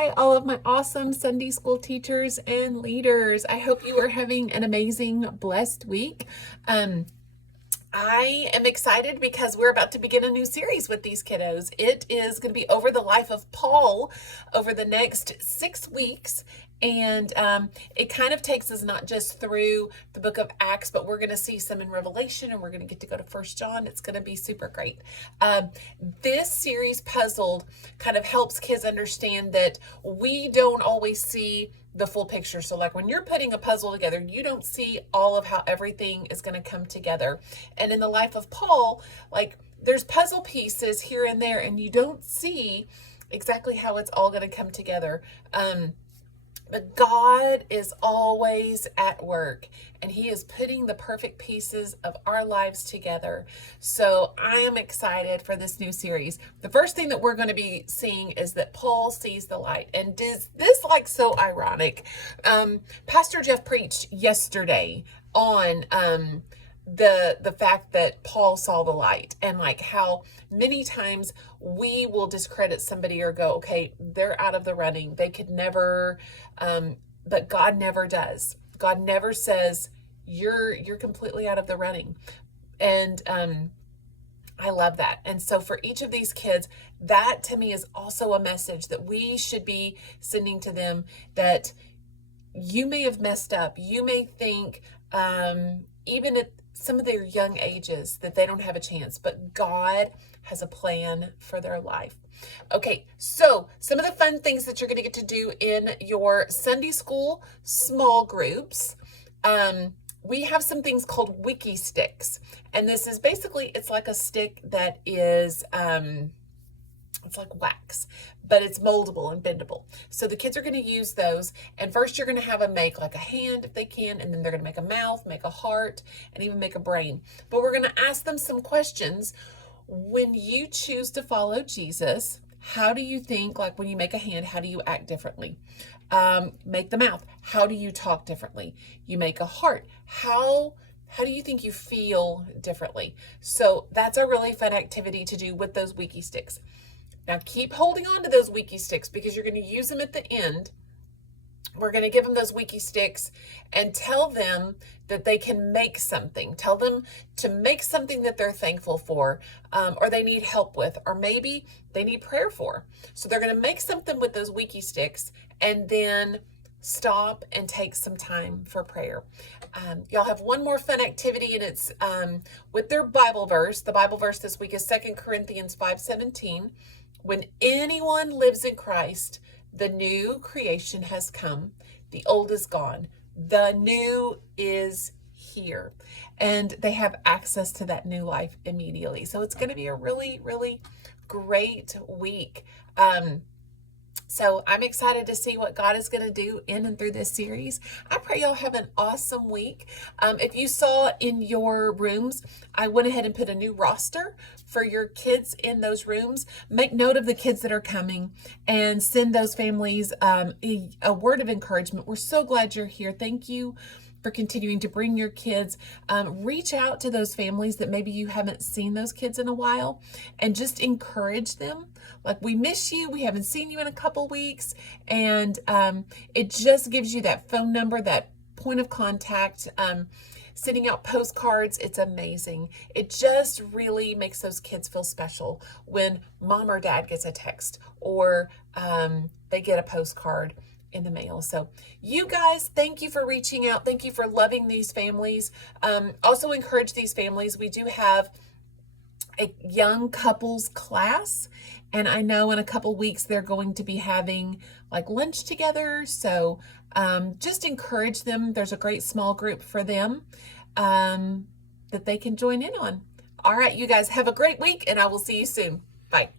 Hi, all of my awesome Sunday school teachers and leaders. I hope you are having an amazing, blessed week. I am excited because we're about to begin a new series with these kiddos. It is going to be over the life of Paul over the next 6 weeks. And it kind of takes us not just through the book of Acts, but we're going to see some in Revelation, and we're going to get to go to First John. It's going to be super great. This series, Puzzled, kind of helps kids understand that we don't always see the full picture. So like when you're putting a puzzle together, you don't see all of how everything is going to come together. And in the life of Paul, like there's puzzle pieces here and there, and you don't see exactly how it's all going to come together. But God is always at work, and He is putting the perfect pieces of our lives together. So I am excited for this new series. The first thing that we're going to be seeing is that Paul sees the light. And is this like so ironic? Pastor Jeff preached yesterday on the fact that Paul saw the light, and like how many times we will discredit somebody or go, okay, they're out of the running. They could never, but God never does. God never says you're completely out of the running. And I love that. And so for each of these kids, that to me is also a message that we should be sending to them, that you may have messed up. You may think, even at some of their young ages, that they don't have a chance, but God has a plan for their life. Okay, so some of the fun things that you're going to get to do in your Sunday school small groups. We have some things called Wiki Sticks, and this is basically, it's like a stick that is, it's like wax, but it's moldable and bendable. So the kids are going to use those. And first you're going to have them make like a hand if they can. And then they're going to make a mouth, make a heart, and even make a brain. But we're going to ask them some questions. When you choose to follow Jesus, how do you think, like when you make a hand, how do you act differently? Make the mouth. How do you talk differently? You make a heart. How do you think you feel differently? So that's a really fun activity to do with those Wiki Sticks. Now keep holding on to those Wiki Sticks because you're going to use them at the end. We're going to give them those Wiki Sticks and tell them that they can make something. Tell them to make something that they're thankful for, or they need help with, or maybe they need prayer for. So they're going to make something with those Wiki Sticks and then stop and take some time for prayer. Y'all have one more fun activity, and it's with their Bible verse. The Bible verse this week is 2 Corinthians 5:17. When anyone lives in Christ, the new creation has come. The old is gone. The new is here. And they have access to that new life immediately. So it's going to be a really, really great week. So I'm excited to see what God is going to do in and through this series. I pray y'all have an awesome week. If you saw in your rooms, I went ahead and put a new roster for your kids in those rooms. Make note of the kids that are coming and send those families a word of encouragement. We're so glad you're here. Thank you for continuing to bring your kids. Reach out to those families that maybe you haven't seen those kids in a while, and just encourage them. Like, we miss you. We haven't seen you in a couple weeks. And it just gives you that phone number, that point of contact. Sending out postcards, it's amazing. It just really makes those kids feel special when mom or dad gets a text, or they get a postcard in the mail. So you guys, thank you for reaching out. Thank you for loving these families. Also encourage these families. We do have a young couples class, and I know in a couple weeks they're going to be having like lunch together. So just encourage them. There's a great small group for them that they can join in on. All right, you guys have a great week, and I will see you soon. Bye.